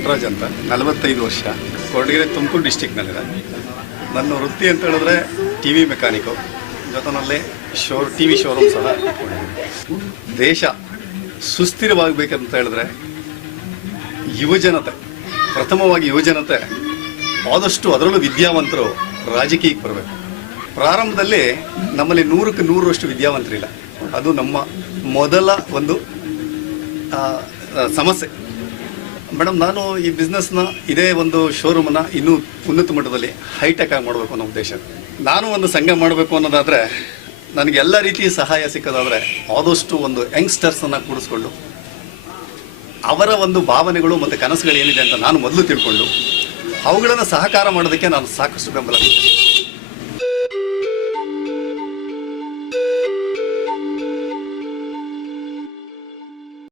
ನಟರಾಜ್ ಅಂತ, 45 ವರ್ಷ, ಕೊರಟಗೆರೆ, ತುಮಕೂರು ಡಿಸ್ಟಿಕ್ನಲ್ಲಿದೆ. ನನ್ನ ವೃತ್ತಿ ಅಂತ ಹೇಳಿದ್ರೆ ಟಿ ವಿ ಮೆಕ್ಯಾನಿಕು, ಜೊತೆಯಲ್ಲಿ ಟಿ ವಿ ಶೋರೂಮ್ ಸಹ ಇಟ್ಕೊಂಡಿದ್ದೀನಿ. ದೇಶ ಸುಸ್ಥಿರವಾಗಬೇಕಂತ ಹೇಳಿದ್ರೆ ಯುವಜನತೆ, ಪ್ರಥಮವಾಗಿ ಯುವಜನತೆ ಆದಷ್ಟು, ಅದರಲ್ಲೂ ವಿದ್ಯಾವಂತರು ರಾಜಕೀಯಕ್ಕೆ ಬರಬೇಕು. ಪ್ರಾರಂಭದಲ್ಲಿ ನಮ್ಮಲ್ಲಿ 100ಕ್ಕೆ 100ರಷ್ಟು ವಿದ್ಯಾವಂತರಿಲ್ಲ. ಅದು ನಮ್ಮ ಮೊದಲ ಒಂದು ಸಮಸ್ಯೆ. ಮೇಡಮ್, ನಾನು ಈ ಬಿಸ್ನೆಸ್ನ, ಇದೇ ಒಂದು ಶೋರೂಮನ್ನು ಇನ್ನೂ ಉನ್ನತ ಮಟ್ಟದಲ್ಲಿ ಹೈಟೆಕ್ ಆಗಿ ಮಾಡಬೇಕು ಅನ್ನೋ ಉದ್ದೇಶ. ನಾನು ಒಂದು ಸಂಘ ಮಾಡಬೇಕು ಅನ್ನೋದಾದರೆ, ನನಗೆ ಎಲ್ಲ ರೀತಿಯ ಸಹಾಯ ಸಿಕ್ಕೋದಾದರೆ ಆದಷ್ಟು ಒಂದು ಯಂಗ್ಸ್ಟರ್ಸನ್ನು ಕೂಡಿಸ್ಕೊಂಡು ಅವರ ಒಂದು ಭಾವನೆಗಳು ಮತ್ತು ಕನಸುಗಳು ಏನಿದೆ ಅಂತ ನಾನು ಮೊದಲು ತಿಳ್ಕೊಂಡು ಅವುಗಳನ್ನು ಸಹಕಾರ ಮಾಡೋದಕ್ಕೆ ನಾನು ಸಾಕಷ್ಟು ಬೆಂಬಲ ಕೊಡ್ತೀನಿ.